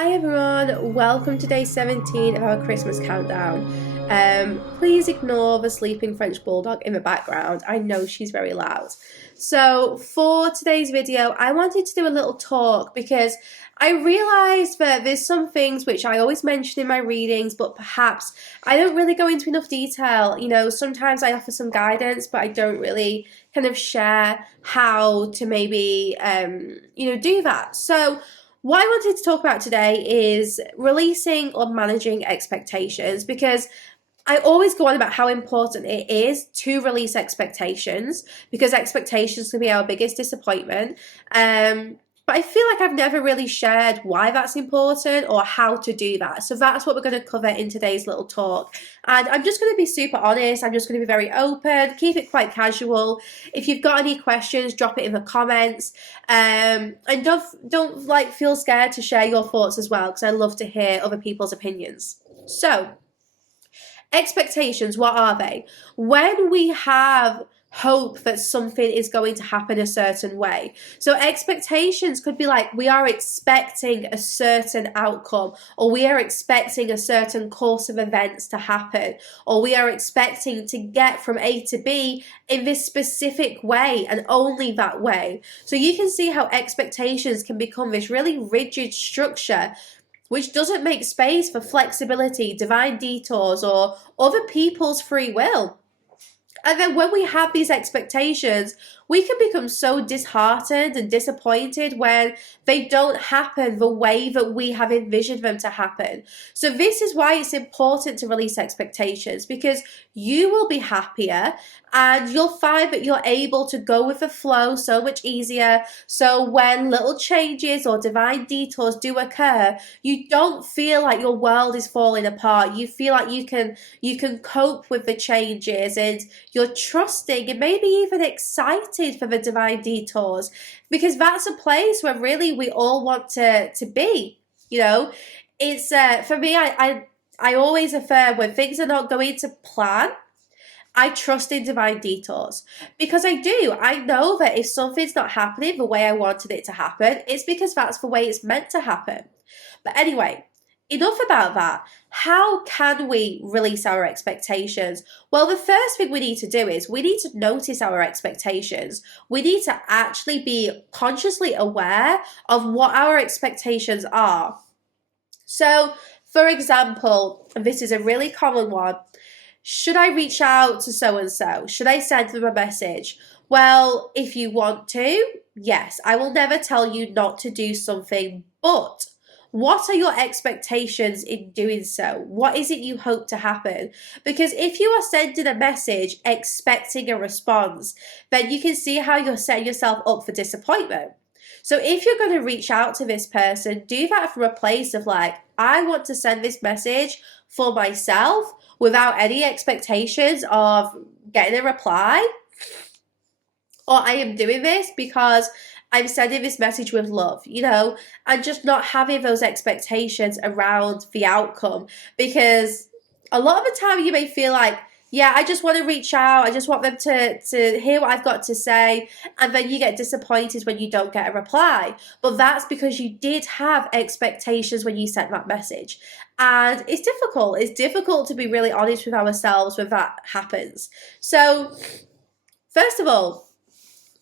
Hi everyone, welcome to day 17 of our Christmas countdown. Please ignore the sleeping French bulldog in the background. I know she's very loud. So for today's video, I wanted to do a little talk because I realised that there's some things which I always mention in my readings, but perhaps I don't really go into enough detail. Sometimes I offer some guidance, but I don't really kind of share how to maybe, do that. So what I wanted to talk about today is releasing or managing expectations because I always go on about how important it is to release expectations because expectations can be our biggest disappointment. But I feel like I've never really shared why that's important or how to do that. So that's what we're going to cover in today's little talk. And I'm just going to be super honest. I'm just going to be very open, keep it quite casual. If you've got any questions, drop it in the comments. And don't like feel scared to share your thoughts as well because I love to hear other people's opinions. So, expectations, what are they? When we have hope that something is going to happen a certain way. So expectations could be like we are expecting a certain outcome, or we are expecting a certain course of events to happen, or we are expecting to get from A to B in this specific way and only that way. So you can see how expectations can become this really rigid structure which doesn't make space for flexibility, divine detours, or other people's free will. And then when we have these expectations, we can become so disheartened and disappointed when they don't happen the way that we have envisioned them to happen. So this is why it's important to release expectations, because you will be happier and you'll find that you're able to go with the flow so much easier. So when little changes or divine detours do occur, you don't feel like your world is falling apart. You feel like you can cope with the changes, and you're trusting and maybe even excited for the divine detours, because that's a place where really we all want to be. It's for me, I always affirm when things are not going to plan, I trust in divine detours, because I know that if something's not happening the way I wanted it to happen, it's because that's the way it's meant to happen. But anyway, enough about that. How can we release our expectations? Well, the first thing we need to do is we need to notice our expectations. We need to actually be consciously aware of what our expectations are. So, for example, and this is a really common one, should I reach out to so and so? Should I send them a message? Well, if you want to, yes, I will never tell you not to do something, but what are your expectations in doing so? What is it you hope to happen? Because if you are sending a message expecting a response, then you can see how you're setting yourself up for disappointment. So if you're going to reach out to this person, do that from a place of like, I want to send this message for myself without any expectations of getting a reply. Or I am doing this because I'm sending this message with love, and just not having those expectations around the outcome. Because a lot of the time you may feel like, yeah, I just want to reach out. I just want them to hear what I've got to say. And then you get disappointed when you don't get a reply. But that's because you did have expectations when you sent that message. And it's difficult. It's difficult to be really honest with ourselves when that happens. So, first of all,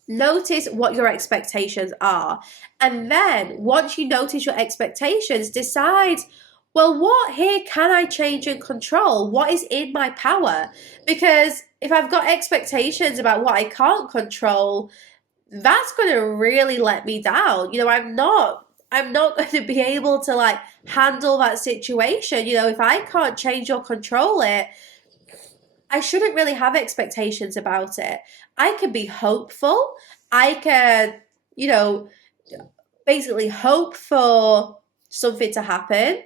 notice what your expectations are. And then once you notice your expectations, decide, well, what here can I change and control? What is in my power? Because if I've got expectations about what I can't control, that's going to really let me down. I'm not going to be able to like handle that situation. If I can't change or control it, I shouldn't really have expectations about it. I can be hopeful. I can, basically hope for something to happen,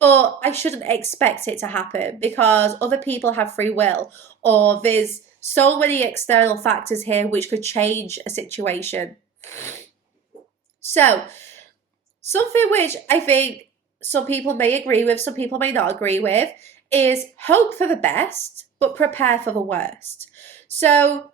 but I shouldn't expect it to happen because other people have free will, or there's so many external factors here which could change a situation. So, something which I think some people may agree with, some people may not agree with, is hope for the best, but prepare for the worst. So,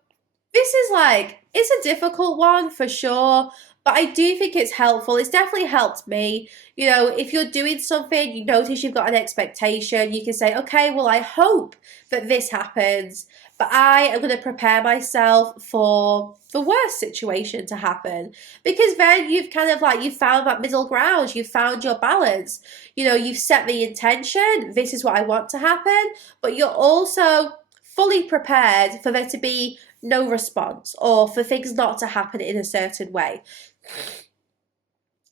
this is like, it's a difficult one for sure, But I do think it's helpful. It's definitely helped me. You know, if you're doing something, you notice you've got an expectation, you can say, okay, well, I hope that this happens, but I am going to prepare myself for the worst situation to happen. Because then you've kind of like, you've found that middle ground, you've found your balance. You know, you've set the intention, this is what I want to happen, but you're also fully prepared for there to be no response or for things not to happen in a certain way.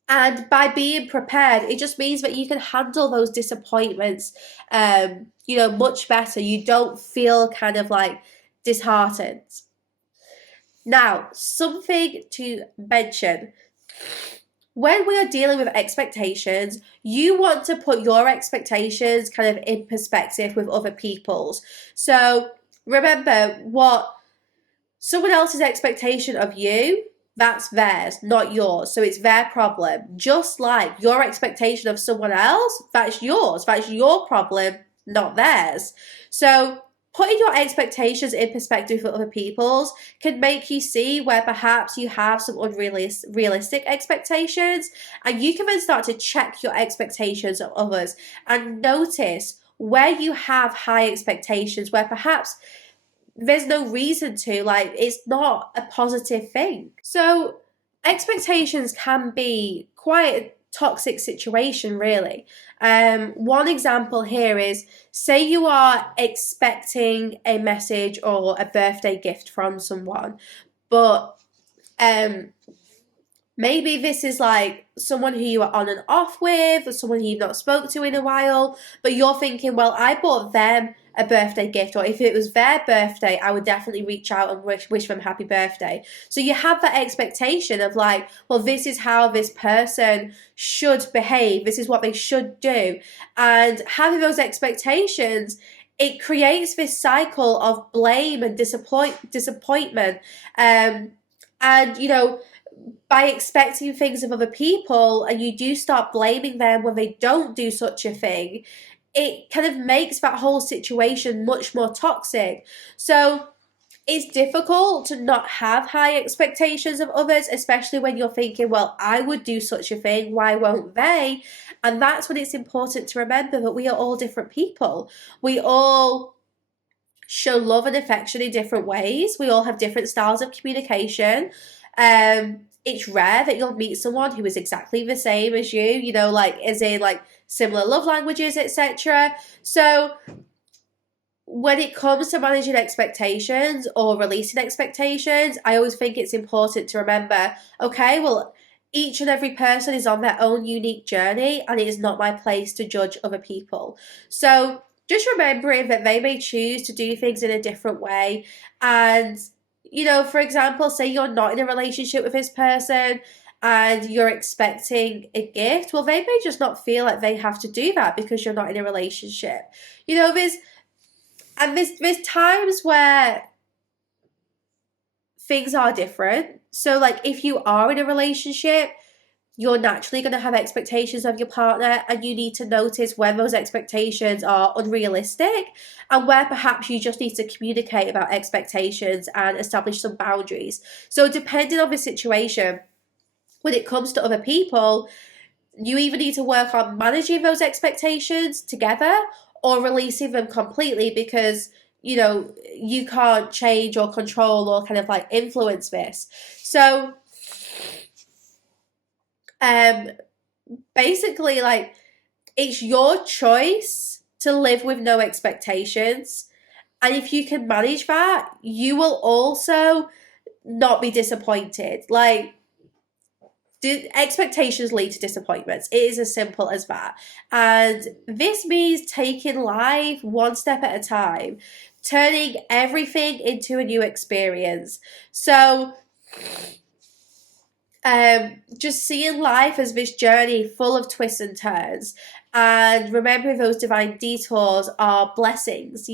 And by being prepared, it just means that you can handle those disappointments, much better. You don't feel kind of like disheartened. Now, something to mention. When we are dealing with expectations, you want to put your expectations kind of in perspective with other people's. So remember what someone else's expectation of you, that's theirs, not yours. So it's their problem. Just like your expectation of someone else, that's yours. That's your problem, not theirs. So putting your expectations in perspective with other people's can make you see where perhaps you have some unrealistic expectations, and you can then start to check your expectations of others and notice where you have high expectations, where perhaps there's no reason to, like, it's not a positive thing. So expectations can be quite a toxic situation, really. One example here is, say you are expecting a message or a birthday gift from someone, but maybe this is like someone who you are on and off with, or someone who you've not spoke to in a while, but you're thinking, well, I bought them a birthday gift, or if it was their birthday, I would definitely reach out and wish them happy birthday. So you have that expectation of like, well, this is how this person should behave, this is what they should do. And having those expectations, it creates this cycle of blame and disappointment. And, you know, by expecting things of other people and you do start blaming them when they don't do such a thing, it kind of makes that whole situation much more toxic. So it's difficult to not have high expectations of others, especially when you're thinking, well, I would do such a thing, why won't they? And that's when it's important to remember that we are all different people. We all show love and affection in different ways. We all have different styles of communication. It's rare that you'll meet someone who is exactly the same as you, like as in like similar love languages, etc. So when it comes to managing expectations or releasing expectations, I always think it's important to remember, okay, well, each and every person is on their own unique journey, and it is not my place to judge other people. So just remembering that they may choose to do things in a different way. And for example, say you're not in a relationship with this person and you're expecting a gift, well, they may just not feel like they have to do that because you're not in a relationship. There's times where things are different. So like if you are in a relationship, you're naturally going to have expectations of your partner, and you need to notice when those expectations are unrealistic and where perhaps you just need to communicate about expectations and establish some boundaries. So depending on the situation, when it comes to other people, you either need to work on managing those expectations together or releasing them completely, because you can't change or control or kind of like influence this. So basically, like, it's your choice to live with no expectations, and if you can manage that, you will also not be disappointed. Like, expectations lead to disappointments. It is as simple as that. And this means taking life one step at a time, turning everything into a new experience. So just seeing life as this journey full of twists and turns, and remembering those divine detours are blessings.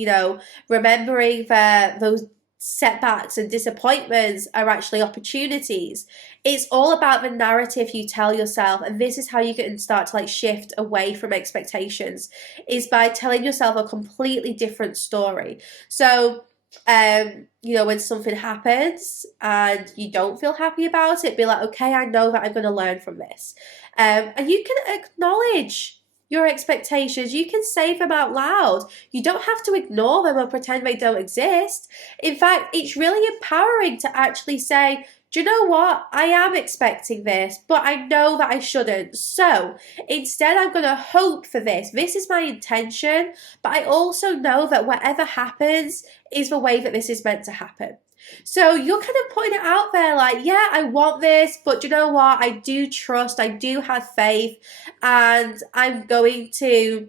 Remembering that those setbacks and disappointments are actually opportunities. It's all about the narrative you tell yourself, and this is how you can start to like shift away from expectations, is by telling yourself a completely different story. So when something happens and you don't feel happy about it, be like, okay, I know that I'm going to learn from this. And you can acknowledge your expectations. You can say them out loud. You don't have to ignore them or pretend they don't exist. In fact, it's really empowering to actually say, do you know what? I am expecting this, but I know that I shouldn't. So instead, I'm going to hope for this. This is my intention, but I also know that whatever happens is the way that this is meant to happen. So you're kind of putting it out there like, yeah, I want this, but you know what? I do trust, I do have faith, and I'm going to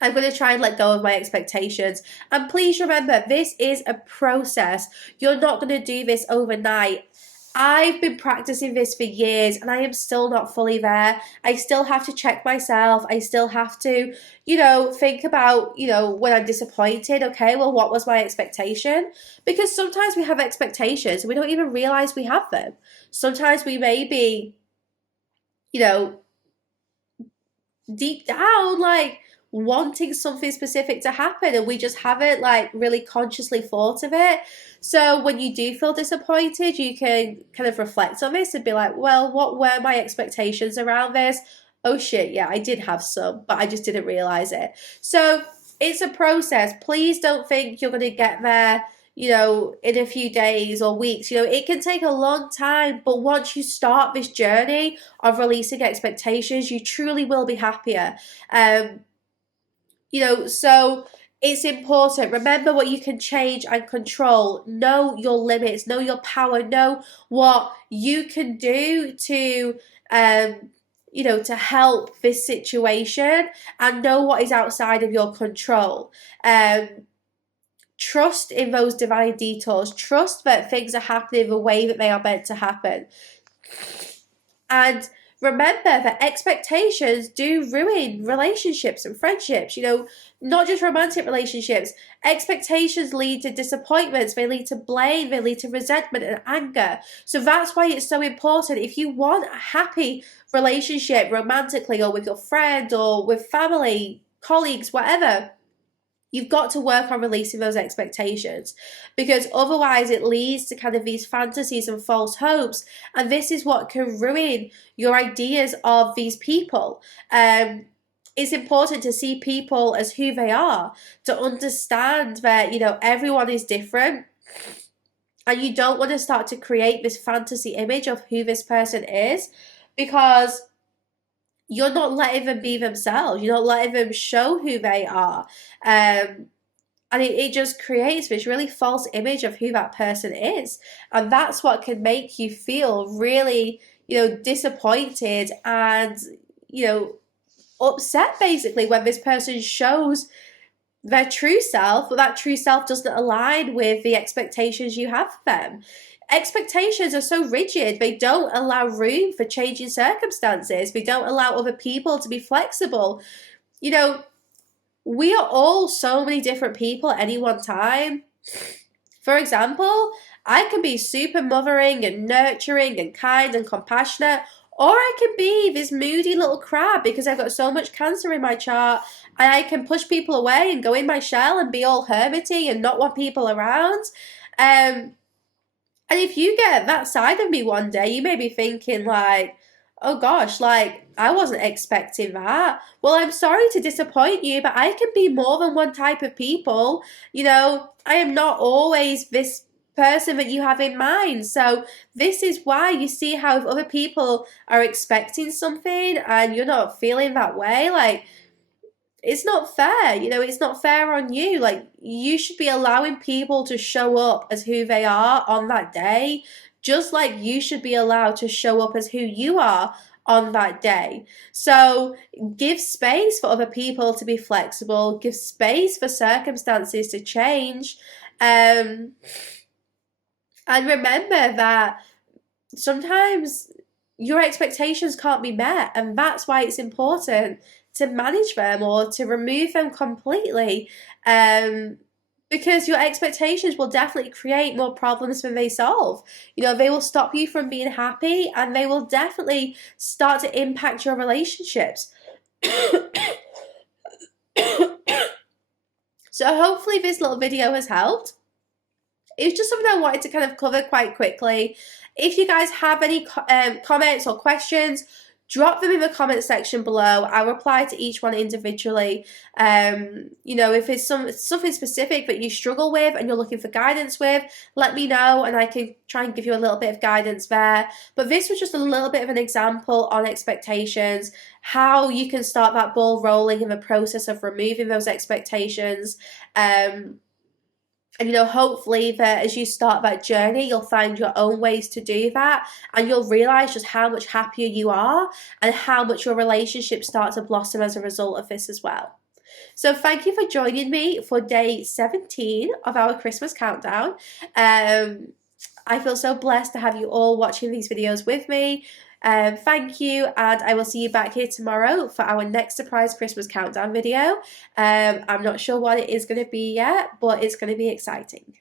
try and let go of my expectations. And please remember, this is a process. You're not going to do this overnight. I've been practicing this for years and I am still not fully there. I still have to check myself. I still have to, think about, when I'm disappointed, okay, well, what was my expectation? Because sometimes we have expectations and we don't even realize we have them. Sometimes we may be, deep down, like, wanting something specific to happen and we just haven't really consciously thought of it. So when you do feel disappointed, you can kind of reflect on this and be like, well, what were my expectations around this? Oh shit, yeah, I did have some, but I just didn't realize it. So it's a process. Please don't think you're going to get there in a few days or weeks. It can take a long time, but once you start this journey of releasing expectations, you truly will be happier. So it's important. Remember what you can change and control. Know your limits, know your power, know what you can do to to help this situation, and know what is outside of your control. Trust in those divine detours. Trust that things are happening the way that they are meant to happen. And remember that expectations do ruin relationships and friendships, not just romantic relationships. Expectations lead to disappointments, they lead to blame, they lead to resentment and anger. So that's why it's so important. If you want a happy relationship romantically or with your friend or with family, colleagues, whatever, you've got to work on releasing those expectations, because otherwise it leads to kind of these fantasies and false hopes. And this is what can ruin your ideas of these people. It's important to see people as who they are, to understand that, everyone is different. And you don't want to start to create this fantasy image of who this person is, because you're not letting them be themselves. You're not letting them show who they are. And it just creates this really false image of who that person is. And that's what can make you feel really, disappointed and, upset basically when this person shows their true self, but that true self doesn't align with the expectations you have for them. Expectations are so rigid, they don't allow room for changing circumstances. They don't allow other people to be flexible. We are all so many different people at any one time. For example, I can be super mothering and nurturing and kind and compassionate, or I can be this moody little crab because I've got so much Cancer in my chart, and I can push people away and go in my shell and be all hermity and not want people around. And if you get that side of me one day, you may be thinking like, oh gosh, I wasn't expecting that. Well, I'm sorry to disappoint you, but I can be more than one type of people. I am not always this person that you have in mind. So this is why you see how if other people are expecting something and you're not feeling that way, it's not fair. It's not fair on you. You should be allowing people to show up as who they are on that day, just like you should be allowed to show up as who you are on that day. So give space for other people to be flexible, give space for circumstances to change. And remember that sometimes your expectations can't be met, and that's why it's important to manage them or to remove them completely, because your expectations will definitely create more problems than they solve. They will stop you from being happy, and they will definitely start to impact your relationships. So hopefully this little video has helped. It's just something I wanted to kind of cover quite quickly. If you guys have any comments or questions, drop them in the comment section below. I'll reply to each one individually. You know, if it's something specific that you struggle with and you're looking for guidance with, let me know and I can try and give you a little bit of guidance there. But this was just a little bit of an example on expectations, how you can start that ball rolling in the process of removing those expectations. And, you know, hopefully that as you start that journey, you'll find your own ways to do that, and you'll realize just how much happier you are and how much your relationships start to blossom as a result of this as well. So thank you for joining me for day 17 of our Christmas countdown. I feel so blessed to have you all watching these videos with me. Thank you, and I will see you back here tomorrow for our next surprise Christmas countdown video. I'm not sure what it is going to be yet, but it's going to be exciting.